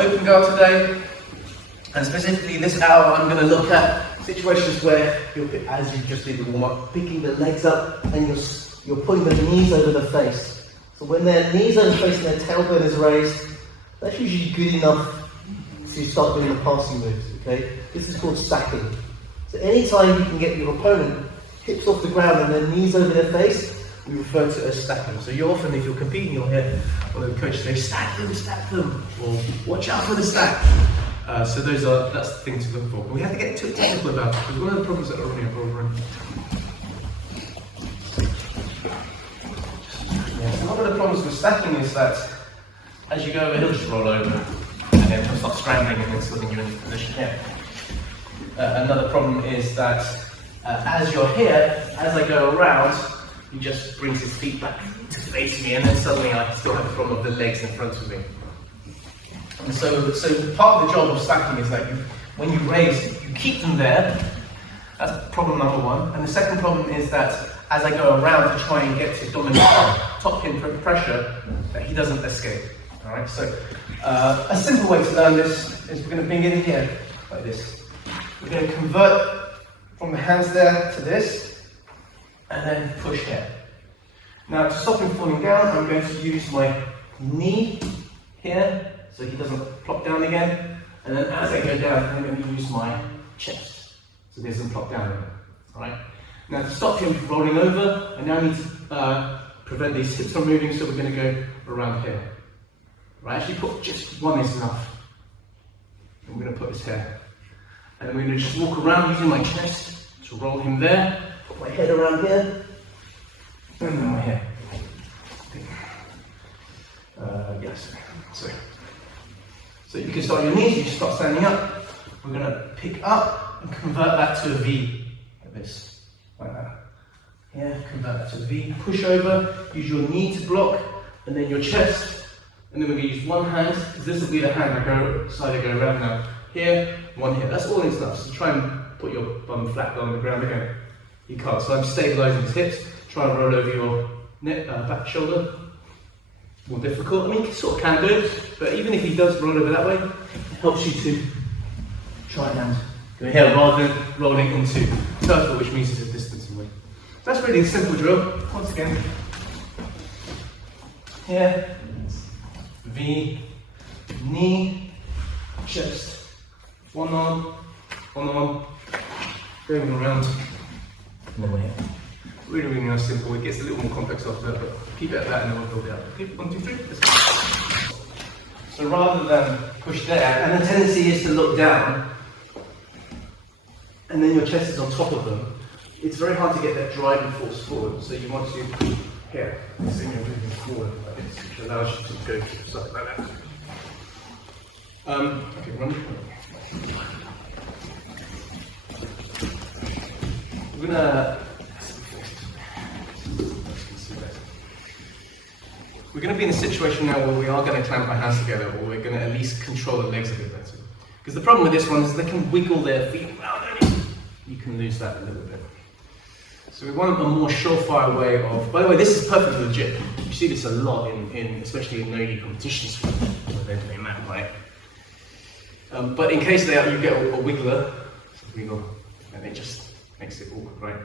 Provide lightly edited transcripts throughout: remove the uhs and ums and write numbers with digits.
open guard today, and specifically this hour I'm going to look at situations where as you just did the warm-up, picking the legs up and you're putting the knees over the face. So when their knees are facing, their tailbone is raised, that's usually good enough to start doing the passing moves, okay? This is called stacking. So anytime you can get your opponent hips off the ground and their knees over their face, we refer to it as stacking. So you often, if you're competing, you'll hear one of the coaches say, stack them, or watch out for the stack. So that's the thing to look for. But we have to get too technical about it, because one of the problems that are running over. One of the problems with stacking is that as you go over, he'll just roll over, and then he'll start scrambling and then sliding you into position here. Another problem is that as you're here, as I go around, he just brings his feet back to face me, and then suddenly I still have the problem of the legs in front of me. And so part of the job of stacking is that when you raise, you keep them there. That's problem number one. And the second problem is that as I go around to try and get to dominant top pin pressure, that he doesn't escape. All right. So a simple way to learn this is we're going to bring it in here like this. We're going to convert from the hands there to this, and then push here. Now to stop him falling down, I'm going to use my knee here, so he doesn't plop down again. And then as I go down, I'm going to use my chest, so he doesn't plop down again. All right. Now to stop him rolling over, I now need to prevent these hips from moving, so we're going to go around here. Right, actually put just one is enough. I'm going to put this here. And then we're going to just walk around using my chest to roll him there, put my head around here, and then my head. Yes. So you can start on your knees, you start standing up. We're going to pick up and convert that to a V, like this, like that. Here, convert that to a V. Push over, use your knee to block, and then your chest. And then we're going to use one hand, because this will be the hand I go around now. Here, one here. That's all it's enough. So try and put your bum flat on the ground again. You can't. So I'm stabilising his hips. Try and roll over your neck, back shoulder. More difficult. I mean, you sort of can do it, but even if he does roll over that way, it helps you to try and go here rather than rolling into turtle, which means it's a distance away. That's really a simple drill. Once again, here, V, knee, chest. One arm, going around, and then we're here. Really, really nice, simple. It gets a little more complex after that, but keep it at that and then we'll build it up. Okay, 1, 2, 3, let's go. So rather than push there, and the tendency is to look down, and then your chest is on top of them, it's very hard to get that driving force forward, so you want to, here, so you're moving forward like this, which allows you to go something like that. Okay, run. We're going to be in a situation now where we are going to clamp our hands together, or we're going to at least control the legs a bit better. Because the problem with this one is they can wiggle their feet around and you can lose that a little bit. So we want a more surefire way of, by the way, this is perfectly legit. You see this a lot especially in no-gi competitions where they're doing that, right? But in case you get a wiggler, and it just makes it awkward, right?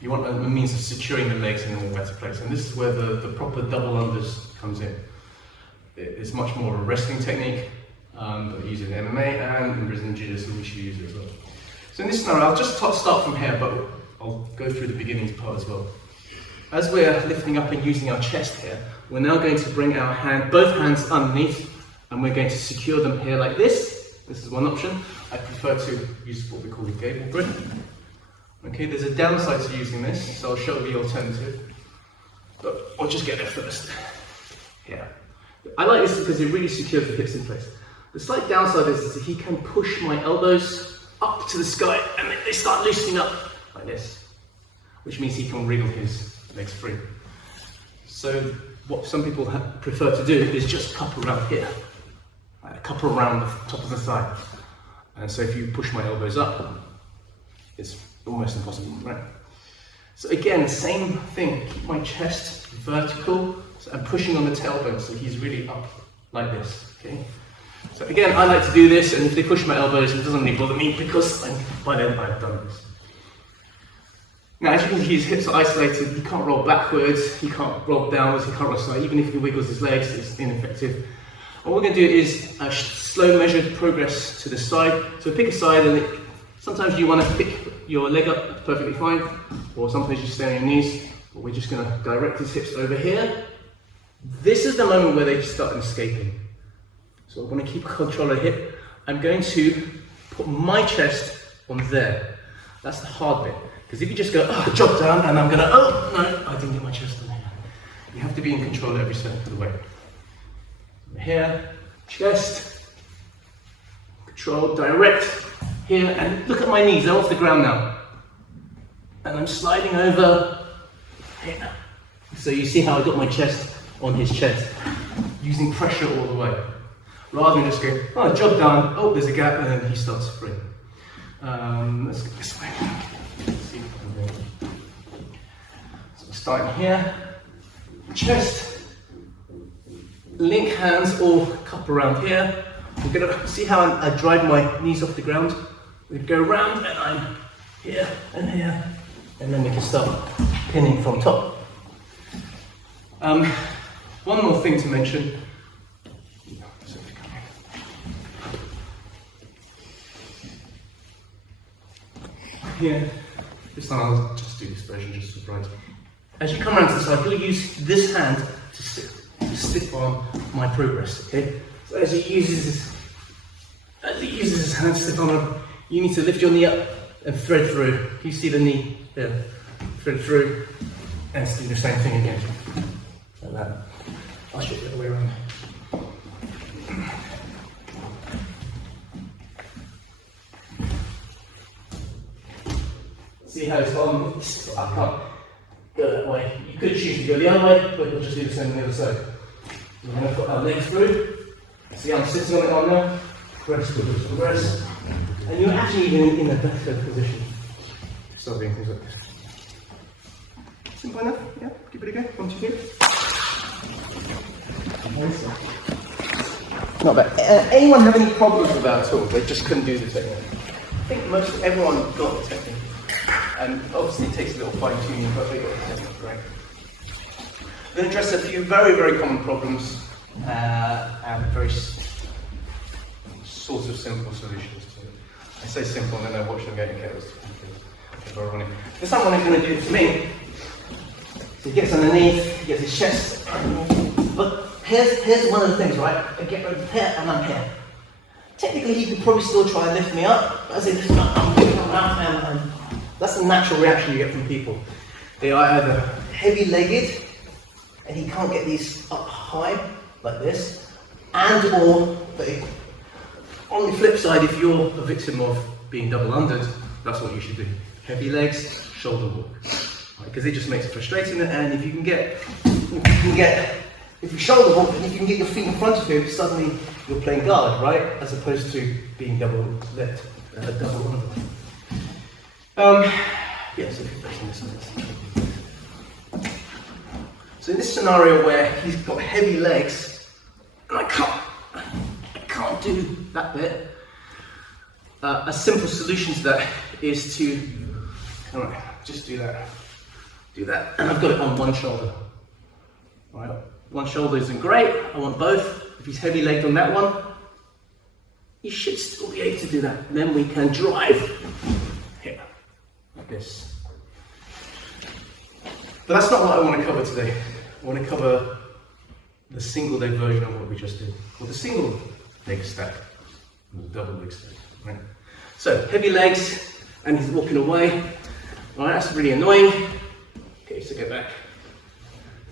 You want a means of securing the legs in a better place, and this is where the proper double unders comes in. It's much more a wrestling technique, but using MMA and in Brazilian Jiu-Jitsu we should use it as well. So in this scenario, I'll just start from here, but I'll go through the beginnings part as well. As we're lifting up and using our chest here, we're now going to bring our both hands underneath, and we're going to secure them here like this. This is one option. I prefer to use what we call the gable grip. Okay, there's a downside to using this, so I'll show the alternative. But I'll just get there first. Yeah. I like this because it really secures the hips in place. The slight downside is that he can push my elbows up to the sky and they start loosening up like this, which means he can wriggle his legs free. So what some people prefer to do is just cup around here. Like a cup around the top of the thigh. And so if you push my elbows up, it's almost impossible, right? So again, same thing, keep my chest vertical, so I'm pushing on the tailbone, so he's really up like this, okay? So So again, I like to do this, and if they push my elbows, it doesn't really bother me because by then I've done this. Now, as you can see, his hips are isolated. He can't roll backwards, he can't roll downwards, he can't roll side. Even if he wiggles his legs, it's ineffective. What we're going to do is a slow measured progress to the side. So pick a side, and sometimes you want to pick your leg up, that's perfectly fine. Or sometimes you stay on your knees. But we're just going to direct his hips over here. This is the moment where they start escaping. So I'm going to keep control of the hip. I'm going to put my chest on there. That's the hard bit. Because if you just go, oh, drop down, and I'm going to, oh, no, I didn't get my chest on there. You have to be in control every step of the way. Here, chest, control, direct, here, and look at my knees, they're off the ground now. And I'm sliding over here. So you see how I got my chest on his chest, using pressure all the way. Rather than just going, oh, job done, oh, there's a gap, and then he starts free. Let's go this way. Let's see what I'm doing. So we're starting here, chest, link hands or cup around here. We're going to see how I drive my knees off the ground. We go round and I'm here, and then we can start pinning from top. One more thing to mention. Here, this time I'll just do this version just for pride. As you come around to the side, you'll use this hand to stick on my progress, okay? So as he uses his hand to stick on it, you need to lift your knee up and thread through. You see the knee there, thread through, and do the same thing again, like that. I'll show you the other way around. See how it's on? I can't go that way. You could choose to go the other way, but we'll just do the same on the other side. We're going to put our legs through. See, I'm sitting on it on now. Press. And you're actually even in a better position. Start doing things like this. Simple enough? Yeah? Give it a go. 1, 2, 3. Not bad. Anyone have any problems with that at all? They just couldn't do the technique. I think most everyone got the technique. And obviously it takes a little fine tuning, but they got the technique, right? We're going to address a few very, very common problems and very sort of simple solutions to it. I say simple and then I watch them getting chaos. This time what I'm going to do to me, so he gets underneath, he gets his chest, but here's one of the things, right? I get over here and I'm here. Technically he could probably still try and lift me up, but as I lift me up, I'm going around and that's the natural reaction you get from people. They are either heavy-legged, and he can't get these up high, like this, and or they, on the flip side, if you're a victim of being double-undered, that's what you should do. Heavy legs, shoulder walk. Because it just makes it frustrating, and if you shoulder walk, and if you can get your feet in front of you, suddenly you're playing guard, right? As opposed to being double-undered. So in this scenario where he's got heavy legs, and I can't do that bit, a simple solution to that is to, just do that, and I've got it on one shoulder. All right, one shoulder isn't great, I want both. If he's heavy legged on that one, you should still be able to do that. And then we can drive here, like this. But that's not what I want to cover today. I want to cover the single leg version of what we just did, called the single leg stack, or the double leg stack, right? So, heavy legs, and he's walking away. All right, that's really annoying. Okay, so get back.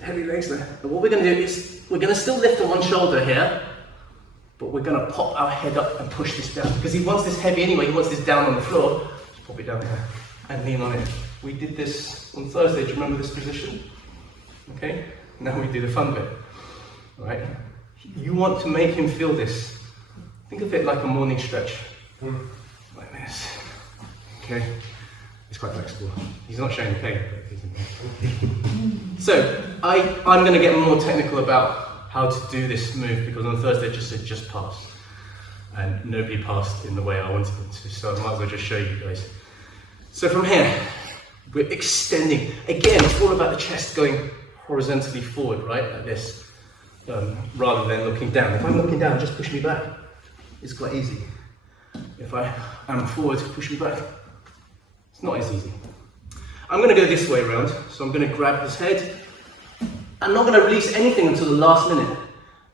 Heavy legs there. But what we're going to do is, we're going to still lift on one shoulder here, but we're going to pop our head up and push this down. Because he wants this heavy anyway, he wants this down on the floor. Just pop it down here and lean on it. We did this on Thursday, do you remember this position? Okay, now we do the fun bit. All right, you want to make him feel this. Think of it like a morning stretch. Like this. Okay, it's quite flexible. He's not showing pain, but he's in pain. So, I'm going to get more technical about how to do this move because on Thursday I just said just pass. and nobody passed in the way I wanted them to, so I might as well just show you guys. So from here, we're extending. Again, it's all about the chest going horizontally forward, right, like this, rather than looking down. If I'm looking down, just push me back. It's quite easy. If I am forward, push me back. It's not as easy. I'm going to go this way around, so I'm going to grab his head. I'm not going to release anything until the last minute.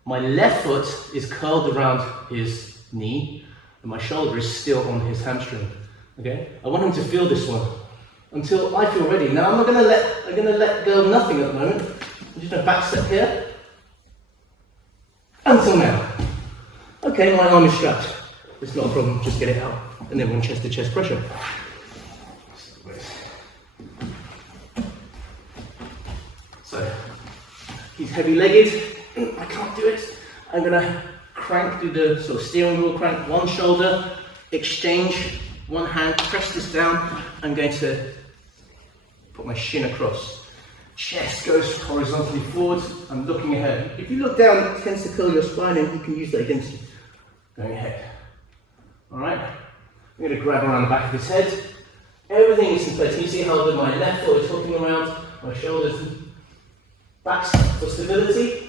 My left foot is curled around his knee, and my shoulder is still on his hamstring. Okay? I want him to feel this one until I feel ready. Now I'm going to let go of nothing at the moment. I'm just going to back step here until now. Okay, my arm is strapped. It's not a problem. Just get it out, and then one chest to chest pressure. So he's heavy-legged. I can't do it. I'm going to crank through the sort of steering wheel crank, one shoulder, exchange, one hand, press this down. I'm going to put my shin across. Chest goes horizontally forward. I'm looking ahead. If you look down, it tends to curl your spine and you can use that against you. Going ahead. All right. I'm going to grab around the back of his head. Everything is in place. Can you see how my left foot is hooking around, my shoulders back for stability?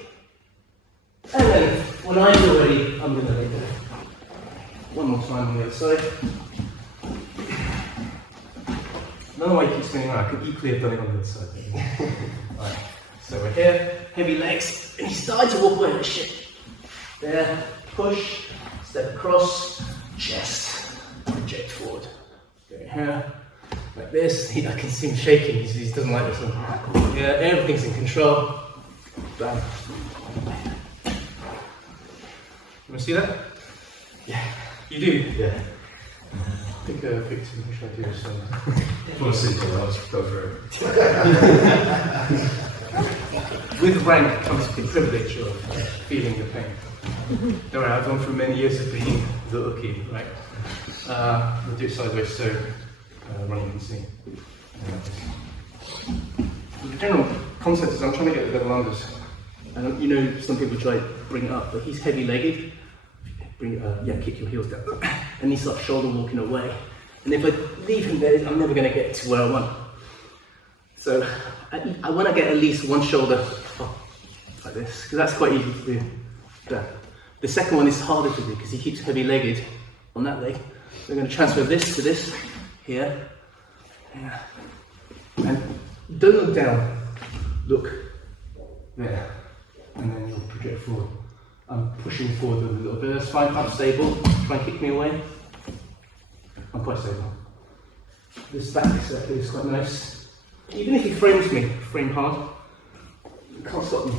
And then, when I feel ready, I'm going to let go. One more time on the other side. I don't know why you keep spinning around. I could equally have done it on the other side. Right. So we're here, heavy legs, and he started to walk away like shit. There, push, step across, chest, project forward. Go here, like this. I can see him shaking. He doesn't like this one. Yeah, everything's in control. Bam. You want to see that? Yeah. You do? Yeah. Take a picture. What should I do this? If you want to see it, I'll just go for it. With rank comes the privilege of feeling the pain. Don't worry, I've gone through many years of being the Uki, right? We'll do it sideways so Ronnie can see. The general concept is I'm trying to get the double unders. And you know, some people try to bring it up, but he's heavy-legged. Kick your heels down. And he starts shoulder walking away. And if I leave him there, I'm never going to get to where I want. So I want to get at least one shoulder up, like this, because that's quite easy to do. There. The second one is harder to do because he keeps heavy-legged on that leg. So I'm going to transfer this to this, here. Yeah. And don't look down, look there. And then you'll project forward. I'm pushing forward a little bit. That's fine. I'm stable. Try and kick me away. I'm quite stable. This back is quite nice. Even if he frames me, frame hard, you can't stop me.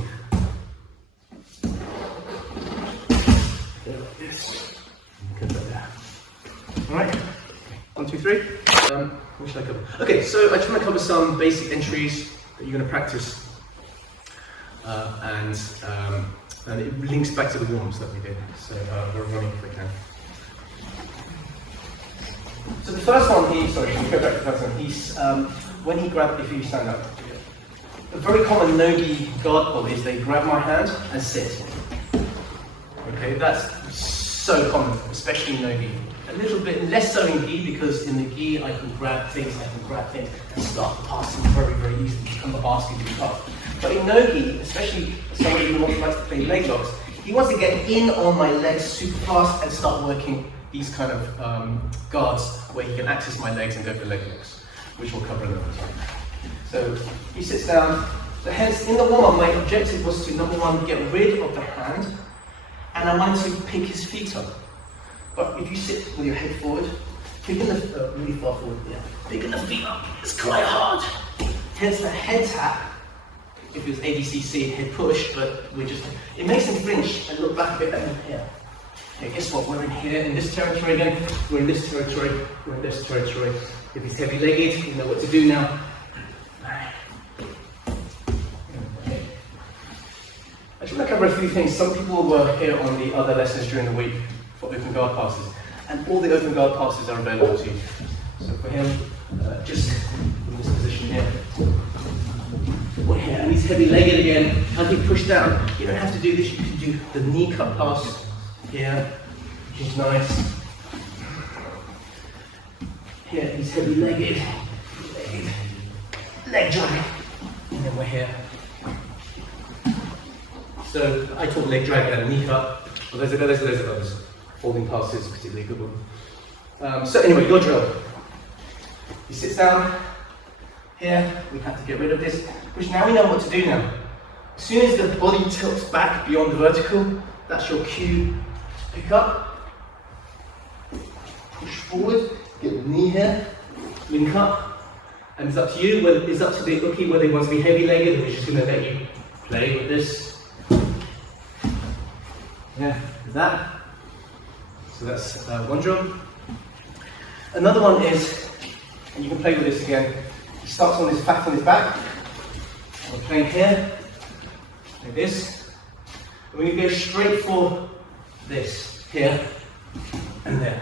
Like this. Get that there. All right. 1, 2, 3. What should I cover? Okay, so I just want to cover some basic entries that you're going to practice. And it links back to the warm-ups that we did, so we're running if we can. So the first one, go back to the first one, he's, when he grabbed, if you stand up, a very common no-gi guard pull is they grab my hand and sit. Okay, that's so common, especially in no-gi. A little bit less so in gi, because in the gi I can grab things and start passing very, very easily, become a basketball tough. But in no-gi, especially somebody who likes to play leg locks, he wants to get in on my legs super fast and start working these kind of guards where he can access my legs and go for leg locks, which we'll cover another time. So he sits down. So hence, in the warm-up, my objective was to, number one, get rid of the hand, and I wanted to pick his feet up. But if you sit with your head forward, picking the really far forward, picking the feet up, it's quite hard. Hence the head tap. If it was ADCC, head push, but it makes him flinch and look back a bit and here. Okay, guess what? We're in here, in this territory again. We're in this territory. We're in this territory. If he's heavy-legged, you know what to do now. Okay. I just want to cover a few things. Some people were here on the other lessons during the week for open guard passes, and all the open guard passes are available to you. So for him, just in this position here. We're here, and he's heavy-legged again. As he push down, you don't have to do this. You can do the knee cut pass here, He's nice. Here, he's heavy-legged. Leg drag. And then we're here. So I talk leg drag and knee cut. Well, there's others. Holding pass is a particularly good one. So anyway, your drill. He sits down. Here, we have to get rid of this, which now we know what to do now. As soon as the body tilts back beyond the vertical, that's your cue to pick up. Push forward, get the knee here, link up. And it's up to you, it's up to the rookie whether he wants to be heavy-legged or he's just going to let you play with this. Yeah, with that. So that's one drum. Another one is, and you can play with this again, he starts on his flat on his back. We're playing here, like this. And we go straight for this, here and there.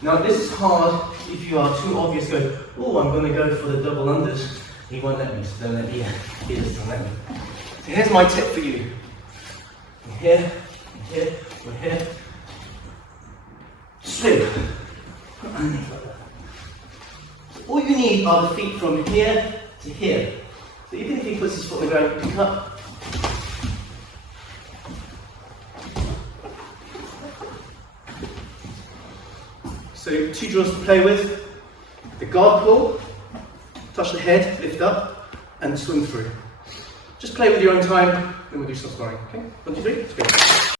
Now this is hard if you are too obvious, go, oh, I'm going to go for the double unders. He won't let me, so don't let me, he doesn't let me. So here's my tip for you. We're here, we're here. Slip. Underneath like that. So all you need are the feet from here to here. So even if he puts his foot on the ground, pick up. So 2 drills to play with. The guard pull, touch the head, lift up, and swing through. Just play with your own time, then we'll do some sparring. Okay? 1, 2, 3, let's go.